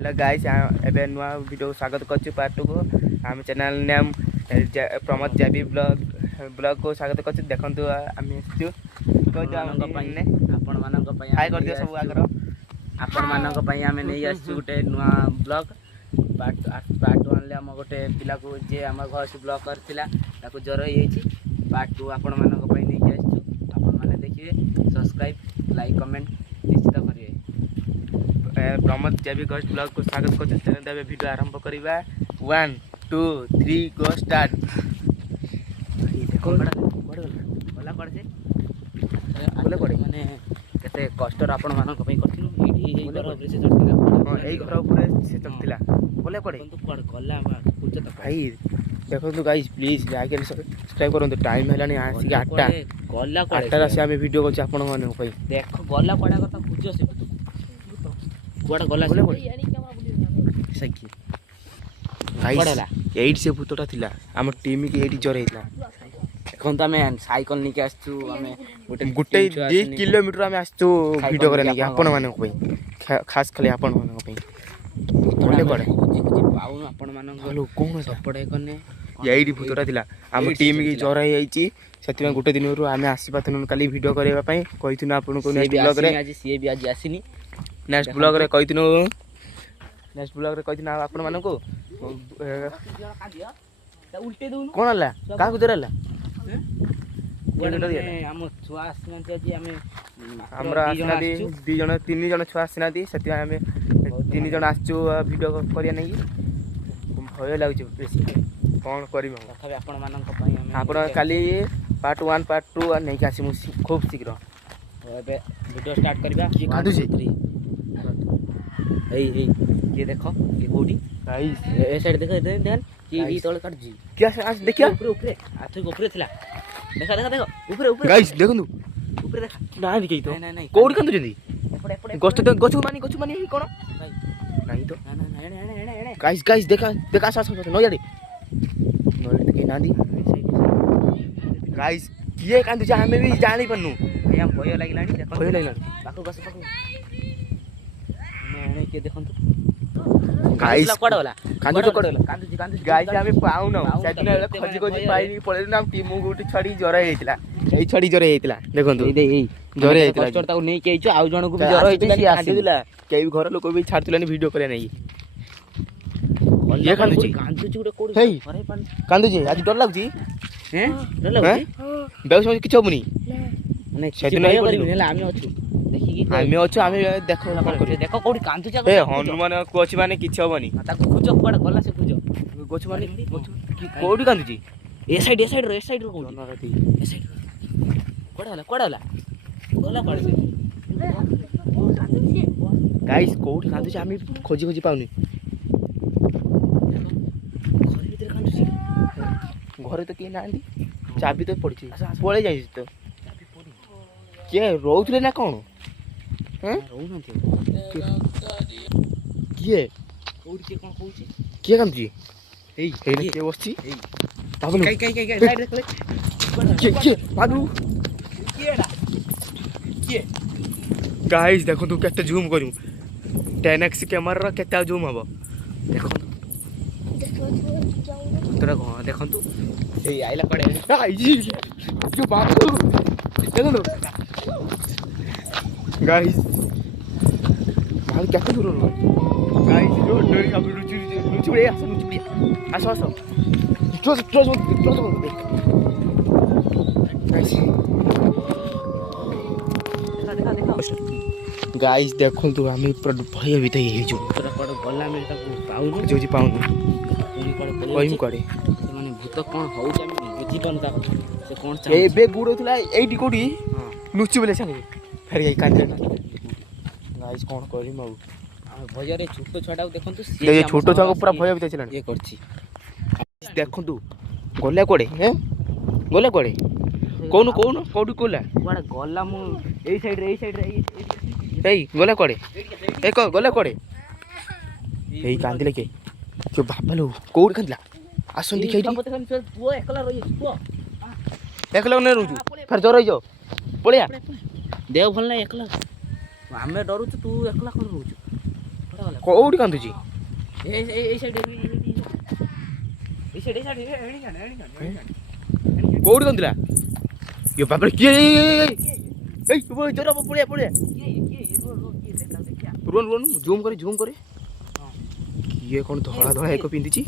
Hello guys एबे नुआ video स्वागत करछु पार्ट 2 को हम चैनल नेम प्रमोद जेबी ब्लॉग को स्वागत करछु। देखंतु हम आछु को जानो पने आपण मानक पय हाय कर दियो सब आगर आपण मानक पय हम नै आछु गुटे नुआ ब्लॉग पार्ट 1 ले हम गुटे पिला को जे हम घर से ब्लॉग करथिला ताको जर होई छि। पार्ट 2 आपण मानक पय नै आछु। आपण माने देखिए सब्सक्राइब लाइक कमेंट निश्चित करिए। प्रमोद जेबी गस्ट ब्लॉग को स्वागत करछु। चैनल देबे वीडियो आरंभ करिबा 1 2 3 गो स्टार्ट। देखो बड़ा बोला कर से बोले पड़े माने केते कष्ट आपण मानक पय करथिनु एठी एई घर ऊपर से चढ़थिला। हां एई घर ऊपर से चढ़थिला बोले पड़े तू कोड गल्ला पूछ त भाई। देखो तो guys please like and subscribe करंतु। टाइम हेलानी आसी 8 गल्ला कोडे 8 से हम वीडियो करछ आपण मानक पय। देखो गल्ला कोडा कथा पूछ से कोडा गल्ला से सखी गाइस 8 से भूतटा थिला हम टीम के 8 जर हेतला। এখন তো আমি সাইকেল নিকে আসছু আমি গুটে 2 কিলোমিটার আমি আসছু ভিডিও করে নাকি আপন মানক পই খাস খালি আপন মানক পই বলে পড়ে কিছু পাউ আপন মানক হলো কোন সপড়ে কনে এইডি ভूतटा थिला हम टीम की जर हे आइची सेति में गुटे दिन रु आमे आसी पाथन काली वीडियो करबा पई कहिथुन आपन को नेक्स्ट ब्लॉग रे आज सीए भी आज आसीनी नेक्स्ट ब्लॉग रे कहिथुन आपन मानक को उल्टे दउन कोन हला का गुजर हला हम छुआ आसनाती आज आमे हमरा आसनाती 2 जण 3 जण छुआ आसनाती सेति आमे 3 जण आछू वीडियो करिया नै भय लागछ बेसी कोन करिम तथापि आपण मानक पई हम आपण काली पार्ट 1 पार्ट 2 नै के आसी खूब शीघ्र एबे वीडियो स्टार्ट करबा की कादु छै एई ये देखो ये कोडी गाइस ए साइड देखो ध्यान की ई तळे काट जी क्या आज देखिया ऊपर हाथ के ऊपर थिला देखा देखो ऊपर गाइस देखनु ऊपर देखा ना दिखई तो नहीं कोडी कंदु जंदी एपड़े गछ मानी कोन नहीं तो ना गाइस देखा सास न याडी के ना दी गाइस ये कांदु जा हमें भी जानी पन्नु हम भय लागिलानी देखो भय लागिलानी बाको गछ पाको ने के देखंतु गाइस कोड वाला कांदु गाइस हमें पाउ न सेदिन खजी पाइनी पळे ना टीम गुटी छडी जरा हेतिला एई छडी जरा हेतिला देखंतु एई जरा हेतिला कष्ट ताऊ नै केइचो आउ जण को भी जरा हेतिला सी आसीला केई घर लोक भी छाडतिलानी वीडियो करे नै ये कांदु गुटे कोड अरे पान कांदु आज डर लागजी हैं डर लागजी बेउ समझ किछ होबनी माने सेदिन नै करबिनेला आमी अछु आमे अछु आमे देखो ना कोन करे देखो कोडी कांतु जा ए हनुमान कोच माने किछ होबनी ताको खुजो कोड गला से खुजो गोछ माने कोडी कांतु जी ए साइड रो कोडी ना रती ए साइड कोडा गला पड़े से गाइस कोडी कांतु जी आमे खोजी पाउनी घर भीतर कांतु जी घरे तो के नांदी चाबी तो पड़ी पळे जाई तो के रोउथले ना कोन हैं रोउनथि किए कोडी के कोन कहूची के काम जी एई के बसची एई बाबू काई साइड देख ले के बाबू केडा के गाइस देखो तू केते जूम करू 10x कैमरा रा केते जूम हबो देखो तोरा को देखो तू एई आइला पड़े आई जी जो बाबू देखो लो गाइस माल क्या कर रहा है गाइस जो डरी हम लुचु रे आसो ट्रस्ट गाइस देखा गाइस देखो तू हमें भय भी तई हे जो तोरा पड़ गला में ताको पाउ जो जी पाउ पूरी पड़ कोइम करे माने भूत कोन होउ जे हम बुझी पन ता से कोन ए बे गुडोथला एडी कोडी लुचु बेले संगे फेर गई कांदे गाइस कोन करी मउ भय रे छोटो छडा देखंतु ये छोटो छडा पूरा भय भी चलन ये करछि देखंतु गले कोडे हैं गले कोडे कोन कोडी कोला कोडा गला मु एई साइड रे एई गले कोडे एक गले कोडे एई कांदिले के जो बाबलो कोड कांदला आसन दिखाई दे पुओ एकला रही पुओ एकला न रहू फेर जर रही जाओ पळिया देव भल ना एकला हमें डरू तू एकला कोन रहू କୋଉଠି କାନ୍ଦୁଛି କୋଉଠି କାନ୍ଦୁଥିଲା ଇଏ ବାପରେ କିଏ ଏଇ ଜୋର ପଳେଆ ରୁହନ ଜୁମ୍ କରି କିଏ କ'ଣ ଧଳା ଧଳା ଏକ ପିନ୍ଧିଛି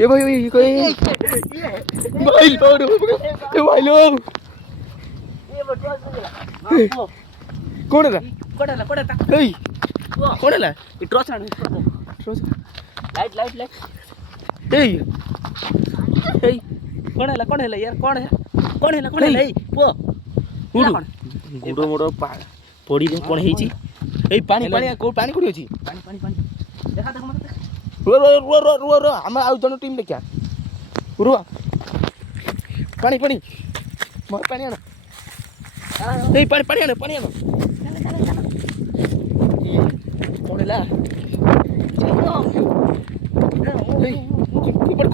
ଏ ଭାଇ କ'ଣ ହେଲା ଏଇ କ'ଣ ହେଲା ଏଇ କଣ ହେଲା यार କଣ ହେଲା ଏଇ ପୁଅ ଗୁଡ଼ ମୋଡ଼ ପଡ଼ି କ'ଣ ହେଇଛି ଏଇ ପାଣି କୋଉଠି ଅଛି ଦେଖା ରୁହ ଆମେ ଆଉ ଜଣେ ଟିମ୍ ଦେଖିଆ ରୁହ ପାଣି ଆଣ ଏଇ ପାଣି ଆଣ କ'ଣ ହେଲା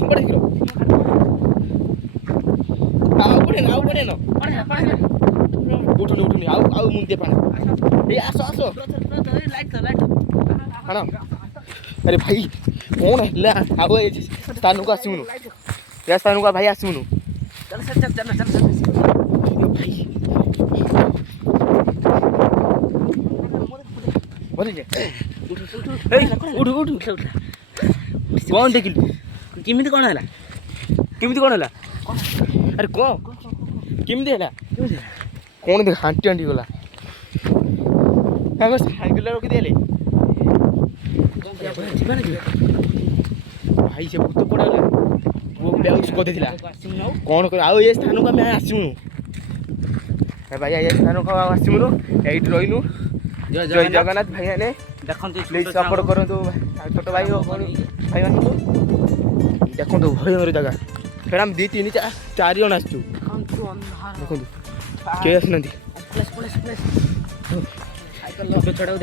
ଖୁମ୍ପାଡ଼ି ଶୀଘ୍ର ଆଉ ପଡ଼େନ ଉଠୁନି ଆଉ ମୁଣ୍ଡିଆ ପାଣି ଏଇ ଆସ ଆଣ ଆରେ ଭାଇ କ'ଣ ହେଲା ଆଉ ଏ ସ୍ଥାନକୁ ଆସିବୁନୁ ଏ ସ୍ଥାନକୁ ଭାଇ ଆସିବୁନୁ କ'ଣ ଦେଖିଲୁ କେମିତି କ'ଣ ହେଲା ଆରେ କ'ଣ କେମିତି ହେଲା କ'ଣ ଦେଖ ହାଣ୍ଟି ଗଲା ତାଙ୍କ ସାଇକେଲ ରଖିଦେଲେ ଭାଇ ସେ ଭୂତ ପଡ଼ାଗଲା ପୁଅକୁ ବେଉସ କରିଦେଇଥିଲା କ'ଣ କରିବା ଆଉ ଏ ସ୍ଥାନକୁ ଆମେ ଆସିବୁନୁ ଭାଇ ଏ ସ୍ଥାନକୁ ଆଉ ଆସିବୁନୁ ଏଇଠି ରହିନୁ ଜୟ ଜଗନ୍ନାଥ ଭାଇମାନେ ଦେଖନ୍ତୁ ପ୍ଲିଜ୍ ସପୋର୍ଟ କରନ୍ତୁ ଛୋଟ ଭାଇ ଓ ଭାଇମାନଙ୍କୁ ଦେଖନ୍ତୁ ଭୟଙ୍କର ଜାଗା ଫେର ଆମେ 2 3 4 ଜଣ ଆସିଛୁ ଦେଖନ୍ତୁ କେହି ଆସିନାହାନ୍ତି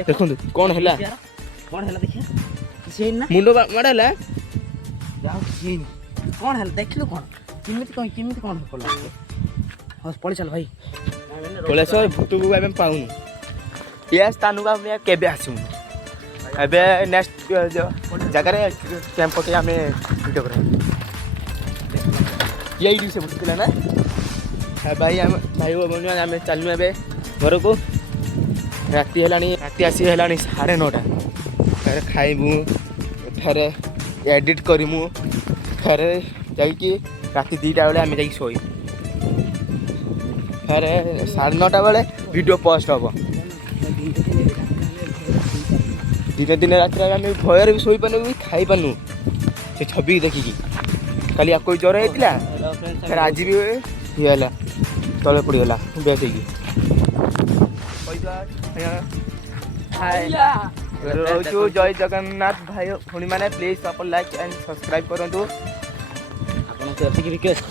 ଦେଖନ୍ତୁ କ'ଣ ହେଲା ଦେଖିଆ ମୁଣ୍ଡ ମାଡ଼ ହେଲା କ'ଣ ହେଲା ଦେଖିଲୁ କ'ଣ କେମିତି କ'ଣ କଲା ହଁ ପଳେଇ ଚାଲ ଭାଇ ପଳେଇ ଆସ ଭୂତକୁ ଆମେ ପାଉନୁ ଏ ସ୍ଥାନକୁ ଆମେ କେବେ ଆସିବୁନୁ ଏବେ ନେକ୍ସଟ ଜାଗାରେ କ୍ୟାମ୍ପ ପକେଇ ଆମେ ଭିଡ଼ିଓ କରିବା ଏଇଠି ସେ ବସିଥିଲା ନା ଭାଇ ଆମେ ଚାଲିଲୁ ଏବେ ଘରକୁ ରାତି ଆସି ହେଲାଣି 9:30 ଫେରେ ଖାଇବୁ ଫେରେ ଏଡ଼ିଟ୍ କରିମୁ ଫେରେ ଯାଇକି ରାତି 2ଟା ବେଳେ ଆମେ ଯାଇକି ଶୋଇବୁ ଫେରେ 9:30 ବେଳେ ଭିଡ଼ିଓ ପୋଷ୍ଟ ହେବ ଦିନେ ରାତିରେ ଆମେ ଭୟରେ ବି ଶୋଇପାରୁନୁ ବି ଖାଇପାରୁନୁ ସେ ଛବିକି ଦେଖିକି କାଲି ଆକୁ ଜ୍ୱର ହେଇଥିଲା ଫେରେ ଆଜି ବି ଇଏ ହେଲା ତଳେ ପଡ଼ିଗଲା ବେଶ ହେଇକି ରହୁଛୁ ଜୟ ଜଗନ୍ନାଥ ଭାଇ ଭଉଣୀମାନେ please support like and subscribe କରନ୍ତୁ ଆପଣଙ୍କୁ ଏତିକି ରିକ୍ୱେଷ୍ଟ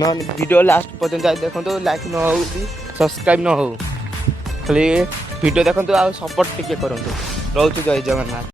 ନହେଲେ ଭିଡ଼ିଓ ଲାଷ୍ଟ ପର୍ଯ୍ୟନ୍ତ ଦେଖନ୍ତୁ ଲାଇକ୍ ନ ହଉ ବି ସବସ୍କ୍ରାଇବ୍ ନ ହଉ ଖାଲି ଭିଡ଼ିଓ ଦେଖନ୍ତୁ ଆଉ ସପୋର୍ଟ ଟିକେ କରନ୍ତୁ ରହୁଛୁ ଜୟ ଜଗନ୍ନାଥ।